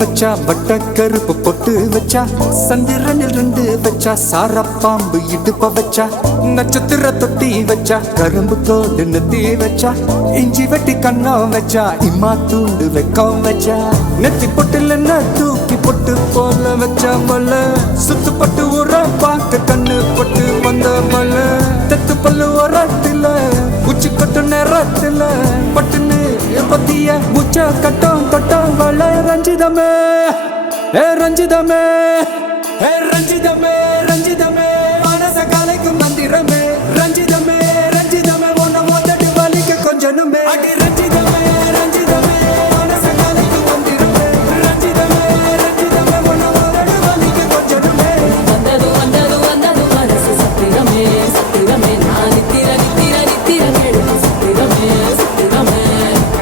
வச்சா வட்ட கருப்பு பொட்டு வச்சா சந்திரனில் 2 வச்சா சாரப்பாம்பு இடுப்ப வச்சா நட்சத்திர தொட்டி வச்சா கரும்பு தோடு நெத்தி வச்சா இஞ்சி வெட்டி கண்ணம் வச்சா இம்மா தூண்டு வெக்கம் வச்சா நெத்தி பொட்டுல தூக்கி பொட்டு போல வச்சா மல சுத்து பட்டு உர பார்க்க கண்ணு பொட்டு வந்த மல தெத்து பல்லு உரத்துல உச்சி கொட்டு நேரத்துல பட்டுன்னு பத்திய உச்ச கட்டம் கட்டம் வள ரஞ்சிதமே ஏ ரஞ்சிதமே ஏ ரஞ்சிதமே ரஞ்சிதமே மனச கலைக்கும் மந்திரமே ரஞ்சிதமே ரஞ்சிதமே உன்னை மொத்தட்டு வலிக்க கொஞ்சனுமே அடி ரஞ்சிதமே ரஞ்சிதமே மனச கலைக்கும் மந்திரமே ரஞ்சிதமே ரஞ்சிதமே உன்னை மொத்தட்டு வலிக்க கொஞ்சனுமே வந்தது வந்தது வந்தது மனசு சத்திரமே சத்திரமே நான் நித்திர நித்திர நித்திர கேடு சத்திரமே சத்திரமே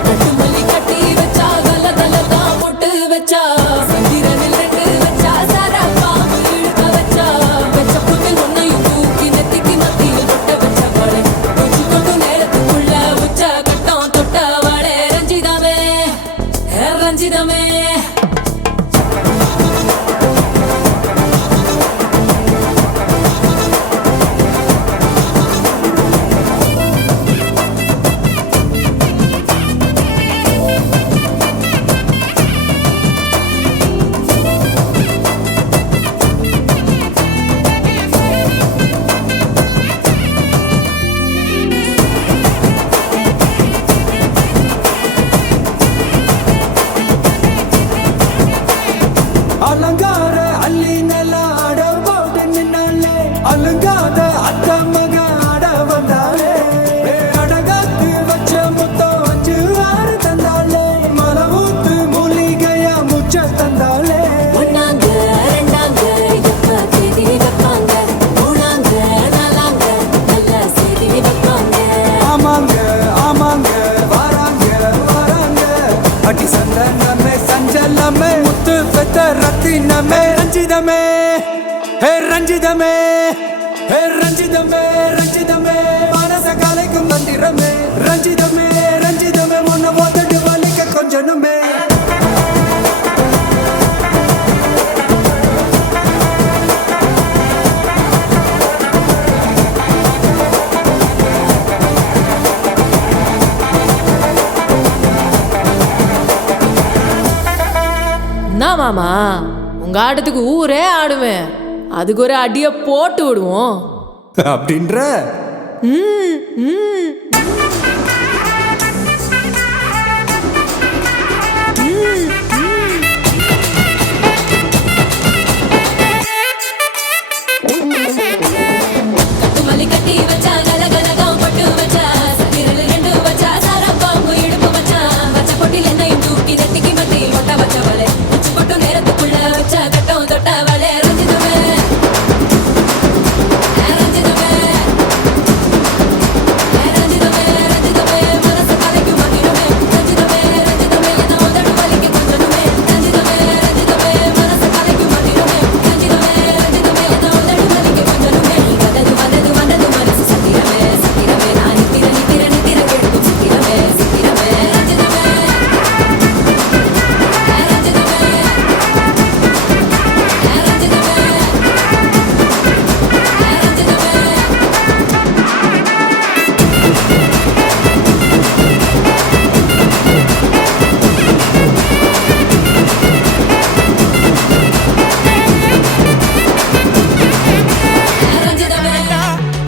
கட்டுமல்லி கட்டி வச்சா கல கல தான் பொட்டு வச்சா சந்திரனில் 2 வச்சா சாரப்பாம்பு இழுக்க வச்சா வச்ச புட்டில் ஒன்னையும் தூக்கி நெத்திக்கு மத்தியில் தொட்ட வச்ச வளை உச்சி கொண்டு நேரத்துக்குள்ள உச்ச கட்டம் தொட்ட வளை ரஞ்சிதமே ரஞ்சிதமே அலங்கார அள்ளி நல்ல ஆட போட்டு நின்னாலே அலங்காத அத்த மக ஆட வந்தாலே அடகாத்து வச்ச முத்தம் 5 6 தந்தாலே மலவூத்து மூலிகையா முச்ச தந்தாலே ஒன்னாங்க ரெண்டாங்க எப்ப தேதி வைப்பாங்க மூணாங்க நாலாங்க நல்ல செய்தி வைப்பாங்க ஆமாங்க ஆமாங்க வராங்க வராங்க அடி சந்தனமே சஞ்சலமே முத்து பெத்த ரத்தினமே ரஞ்சிதமே ஹே ரஞ்சிதமே ஹே ரஞ்சிதமே ரஞ்சிதமே மனச கலைக்கும் மந்திரமே ரஞ்சிதமே ரஞ்சிதமே உன்னை மொத்தட்டு வலிக்க கொஞ்சனுமே என்ன மாமா உங்க ஆட்டத்துக்கு ஊரே ஆடுவேன் அதுக்கு ஒரு அடிய போட்டு விடுவோம் அப்படின்ற ம், ம். கட்டுமல்லி கட்டி வச்சா கலகலகம் பட்டு வச்சா சந்திரனில் 2 வச்சா சாரப்பாம்பு இடுப்பு வச்சா வச்ச பொட்டில் என்னையும் தூக்கி நெத்திக்கு மத்தியில் ஒட்ட வச்ச வலை உச்சி கொட்டு நேரத்துக்குள்ள வச்ச கட்டம் தொட்ட வலை ரஞ்சிதமே ரஞ்சிதமே ரஞ்சிதமே ரஞ்சிதமே மனச கலைக்கும் மந்திரமே ரஞ்சிதமே ரஞ்சிதமே என்ன உதடு வலிக்க கொஞ்சனுமே ரஞ்சிதமே ரஞ்சிதமே மனச கலைக்கும் மந்திரமே ரஞ்சிதமே ரஞ்சிதமே என்ன உதடு வலிக்க கொஞ்சனுமே வந்தது வந்தது வந்தது மனசு சத்திரமே சத்திரமே நான் நித்திர நித்திர நித்திர கெடுக்கும் சத்திரமே சத்திரமே ரஞ்சிதமே ரஞ்சிதமே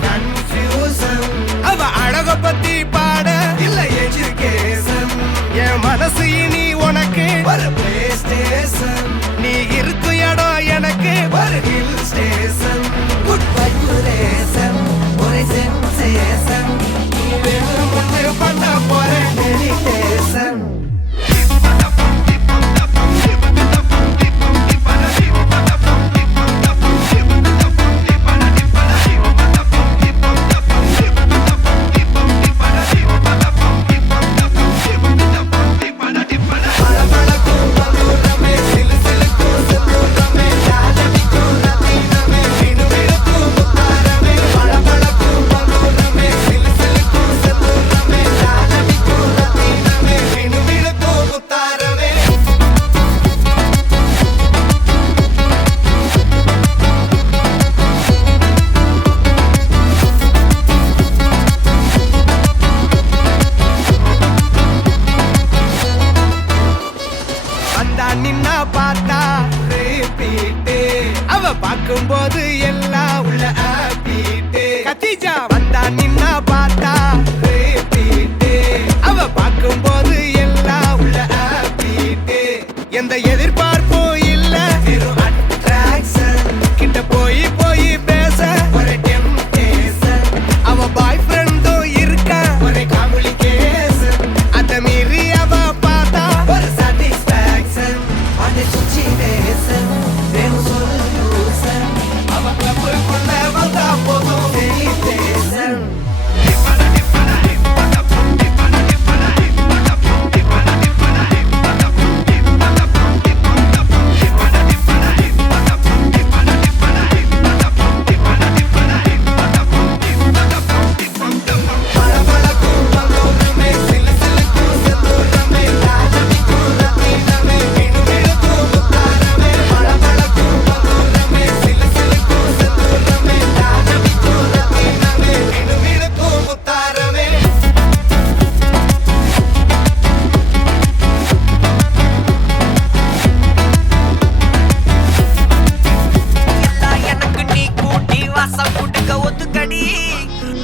கன்ஃபியூசன் அவ அழக பத்தி பாட இல்ல எஜுகேஷன் என் மனசு இனி உனக்கு ஒரு பிளே ஸ்டேஷன் நீ இருக்கு இடம் எனக்கு ஒரு ஹில் ஸ்டேஷன் குட் வைப்ரேஷன் ஒரு சென்சேஷன் நீ வேணும் ஒன்று பண்ண போற மெடிடேஷன் பழபழக்கும் மதுரமே சிலு சிலுக்கும் செந்தூரமே லாலடிக்கும் ரத்தினமே பார்க்கும்போது எல்லாம் உள்ள ஆப்பிட்டு கத்திஜா வந்தா நின்னா பார்த்தா repeat. அவ பார்க்கும்போது எல்லாம் உள்ள ஆப்பிட்டு எந்த எதிர்பார்ப்பும் இல்ல வெறும் attraction. கிட்ட போய் போய் பேச ஒரு temptation. அவ பாய் ஃப்ரெண்டும் இருக்க ஒரு காம்ப்ளிகேஷன். அத மீறி அவ பார்த்தா ஒரு satisfaction. அந்த situation வேணும் solution. அவ கிளப்புக்குள்ள வந்தா போதும் celebration. எனக்கு நீ கூட்டி வாசம் கூட்டுக்க ஒத்துக்கடி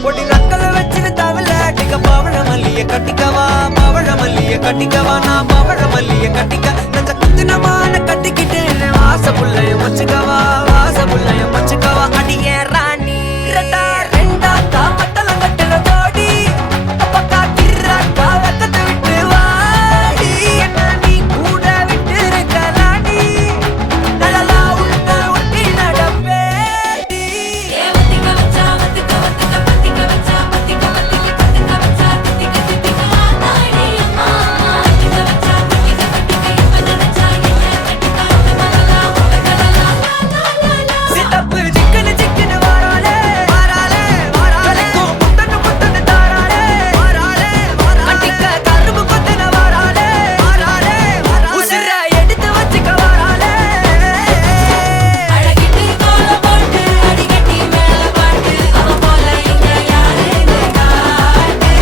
பொடி நக்கல வச்சிரு தவள அடிக்க பவழ மல்லிய கட்டிக்கவா பவழ மல்லிய கட்டிக்கவா நான் பவழ மல்லிய கட்டிக்க நெஞ்ச குத்துனமான கட்டிக்கிட்டேன் வாச புள்ளைய வச்சுக்கவா வாச புள்ளைய வச்சுக்கவா அடியே ராணி ரெண்டா ரெண்டா காமத்தல கட்டல தோடி அப்பக்கா கிராக்கா வெக்கத்தை விட்டு வாடி என்ன நீ கூட விட்டு இருக்கலாடி நலலா உன்ன ஒட்டி நடப்பேடி வத்திக்க வச்சா வத்திக்க வத்திக்க வத்திக்க வச்சா வத்திக்க வத்திக்க வத்திக்க வச்சா வத்திக்க வத்திக்க ஆதாடி அம்மா வத்திக்க வச்சா வத்திக்க வத்திக்க இப்ப நினைச்சா என்ன கட்டிக்கா மலலா மலலா சித்தப்பு சிக்கன சிக்கன வாராலே வாராலே வாராலே முத்தன முத்தன தாராலே வாராலே வாராலே அட்டிக்க கரும்பு கொத்தன வாராலே வாராலே வாராலே உசிர எடுத்து வச்சுக்க வாராலே அழகிட்டு கோல போட்டு அடிக்கட்டி மேல பாட்டு அவ போல இங்க யாருன்னு காட்டு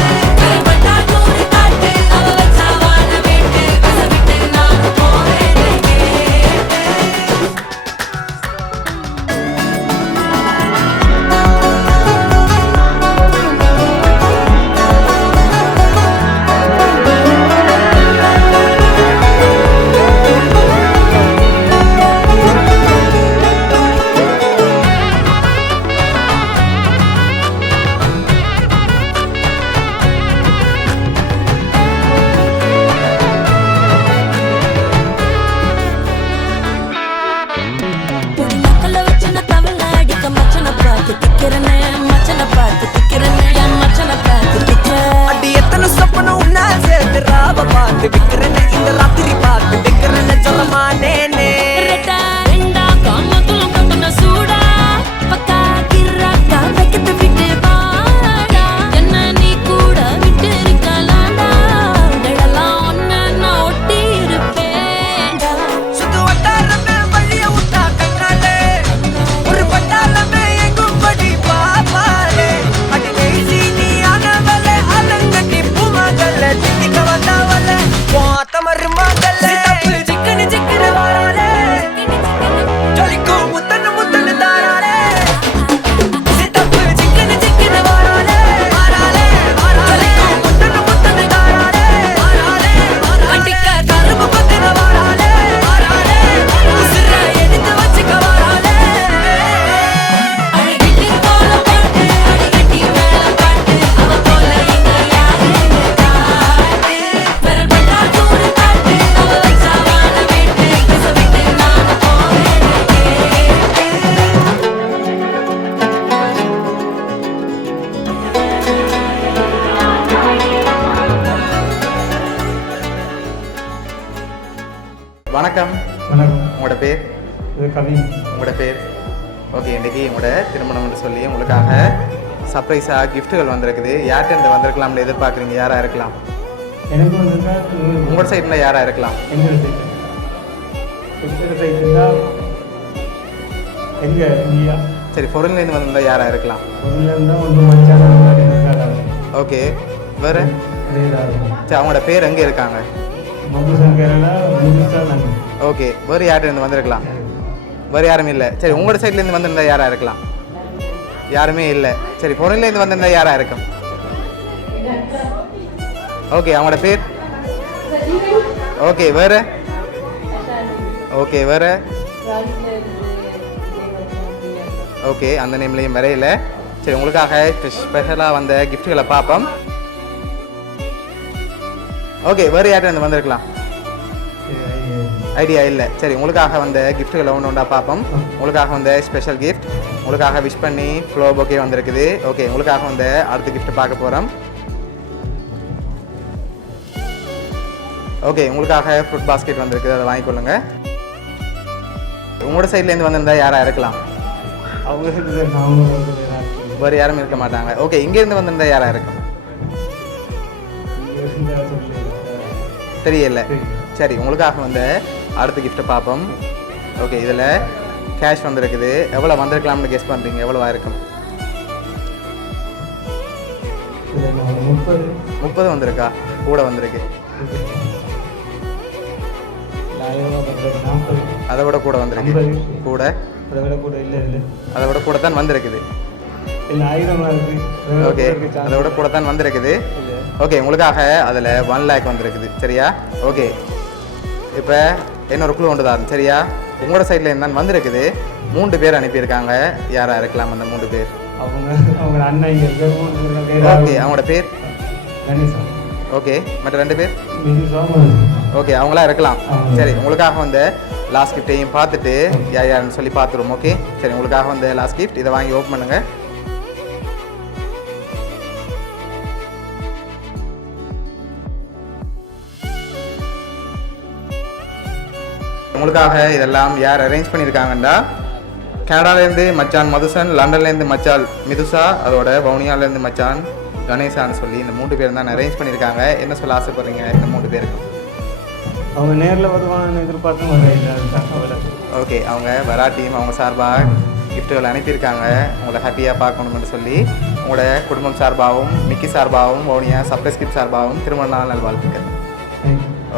கைப்பட்டா நூறு காட்டு அவ வச்சா வாழ வேட்டு விட்டு நானும் போவேன் பொடி நக்கல வச்சன தவள அடிக்க மச்சன பார்த்து திக்கிறனே மச்சன பார்த்து திக்கிறனே என் மச்சன பார்த்து திக்கிற அடி எத்தனை சொப்பனம் உன்னா சேர்த்து ராவ பார்த்து விக்கிறேன்னு இந்த ராத்திரி பார்த்து விக்கிறேன்னு சொல்லமானேனே ரெட்டா ரெண்டா காமத்துல கட்டன சூடா பக்கா கிராக்கா வைக்கத்து விட்டு பாடா என்ன நீ கூட விட்டு இருக்கலாம்டா நிழலாம் ஒன்ன நான் ஒட்டி இருப்பேன்டா சுத்து வட்டாரமே வழிய விட்டா கண்ணாலே ஒரு பட்டாளமே எங்கும் படி பாப்பாலே அடி பேசி நீ ஆனவளே அலங்கட்டி பூமகள திட்டிக்க வந்தவளே போத்தமரு மகளே சிக்கன சிக்கன வாராலே ஜொலிக்கும் முத்தன முத்தன தாராலே சித்தப்பு சிக்கன சிக்கன வாராலே வாராலே வாராலே முத்தன முத்தன தாராலே வாராலே அட்டிக்க கரும்பு கொத்தன வாராலே வாராலே உசிர எடுத்து வச்சுக்க வாராலே அழகிட்டு கோல போட்டு அடிக்கட்டி மேல பாட்டு அவ போல இங்க யாருன்னு காட்டு விரல் பட்டா நூறு காட்டு அவ வச்சா வாழ வேட்டு விட்டு நானும் போவேன் வணக்கம். வணக்கம். உங்களோட பேர்? இது கவி. உங்களோட பேர்? ஓகே, இன்றைக்கி உங்களோட திருமணம்னு சொல்லி உங்களுக்காக சர்ப்ரைஸாக கிஃப்ட்டுகள் வந்திருக்குது. யார்கிட்ட வந்திருக்கலாம்னு எதிர்பார்க்குறீங்க? யாராக இருக்கலாம்? எனக்கு வந்துருக்கா உங்களோட சைடில் யாராக இருக்கலாம்? எங்கள் சைட்டு எங்கள் சைட்டுன்னா எங்கள் இந்தியா சரி, ஃபாரின்லேருந்து வந்திருந்தால் யாராக இருக்கலாம்? ஒன்றில் இருந்தால் ஒன்று மச்சான். ஓகே, வேறு? இதேதான். சரி, அவங்களோட பேர் எங்கே இருக்காங்க? மபு சங்கரில் முழுசா நாங்கள். ஓகே, வேறு யார்கிட்ட வந்திருக்கலாம்? வேறு யாரும் இல்லை. சரி, உங்களோட சைட்லேருந்து வந்திருந்தா யாராக இருக்கலாம்? யாருமே இல்லை. சரி, பொருளிலேருந்து வந்திருந்தா யாராக இருக்கும்? ஓகே, அவங்களோட பேர்? ஓகே, வேறு? ஓகே, வேறு? ஓகே, அந்த நேம்லேயும் வரையில. சரி, உங்களுக்காக ஸ்பெஷலாக வந்த கிஃப்ட்டுகளை பார்ப்போம். ஓகே, வேறு யார்கிட்ட வந்திருக்கலாம்? ஐடியா இல்லை. சரி, உங்களுக்காக வந்த கிஃப்ட்டுகளை ஒன்று ஒன்றா பார்ப்போம். உங்களுக்காக வந்த ஸ்பெஷல் கிஃப்ட் உங்களுக்காக விஷ் பண்ணி ஃப்ளோ பொக்கே வந்திருக்குது. ஓகே, உங்களுக்காக வந்த அடுத்த கிஃப்ட் பார்க்க போகிறோம். ஓகே, உங்களுக்காக ஃப்ரூட் பாஸ்கெட் வந்திருக்குது, அதை வாங்கிக்கொள்ளுங்க. உங்களோட சைட்லேருந்து வந்திருந்தா யாராக இருக்கலாம்? அவங்க அவங்க வேறு யாரும் இருக்க மாட்டாங்க. ஓகே, இங்கேருந்து வந்திருந்தா யாராக இருக்கும்? தெரியல. சரி, உங்களுக்காக வந்து அடுத்த கிஃப்ட்டை பார்ப்போம். ஓகே, இதில் கேஷ் வந்திருக்குது. எவ்வளோ வந்திருக்கலாம்னு கெஸ் பண்ணுறீங்க? எவ்வளோவா இருக்கும்? 30 வந்திருக்கா? கூட வந்திருக்கு. அதை விட கூட வந்திருக்கு. கூட அதை விட கூட தான் வந்திருக்குது. ஓகே, அதை விட கூட தான் வந்திருக்குது. ஓகே, உங்களுக்காக அதில் 1 lakh வந்திருக்குது. சரியா? ஓகே, இப்போ இன்னொரு குழு ஒன்று தான். சரியா? உங்களோட சைடில் இருந்தான் வந்திருக்குது. 3 பேர் அனுப்பியிருக்காங்க. யாராக இருக்கலாம் அந்த 3 பேர்? அவங்க அண்ணன். ஓகே, அவங்களோட பேர்? ஓகே, மற்ற 2 பேர்? ஓகே, அவங்களா இருக்கலாம். சரி, உங்களுக்காக வந்து லாஸ்ட் கிஃப்டையும் பார்த்துட்டு யார் யாருன்னு சொல்லி பார்த்துருவோம். ஓகே, சரி, உங்களுக்காக வந்து லாஸ்ட் கிஃப்ட் இதை வாங்கி ஓப்பன் பண்ணுங்க. உங்களுக்காக இதெல்லாம் யார் அரேஞ்ச் பண்ணியிருக்காங்கன்னா, கனடாலேருந்து மச்சான் மதுசன், லண்டன்லேருந்து மச்சான் மிதுசா, அதோட வவுனியாலேருந்து மச்சான் கணேசான்னு சொல்லி இந்த 3 பேர் தான் அரேஞ்ச் பண்ணியிருக்காங்க. என்ன சொல்ல ஆசைப்படுறீங்க இந்த 3 பேருக்கு? அவங்க நேரில் வருவாங்கன்னு எதிர்பார்த்து. ஓகே, அவங்க வராட்டியும் அவங்க சார்பாக கிஃப்ட்டுகள் அனுப்பியிருக்காங்க. உங்களை ஹாப்பியாக பார்க்கணும்னு சொல்லி உங்களோட குடும்பம் சார்பாகவும் மிக்கி சார்பாகவும் வவுனியா சர்ப்ரைஸ் கிஃப்ட் சார்பாகவும் திருமண நாள் நல்வாழ்த்துக்கள்.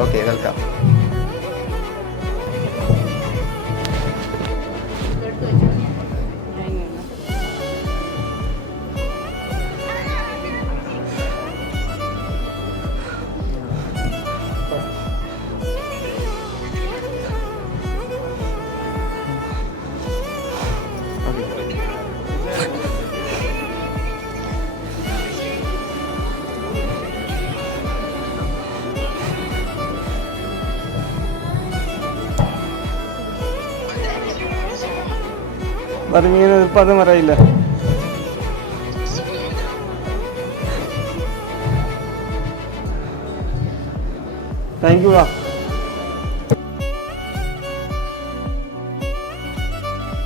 Okay, welcome. வருவீங்கன்னு எதிர்பார்த்து வர இல்லை. தேங்க்யூடா.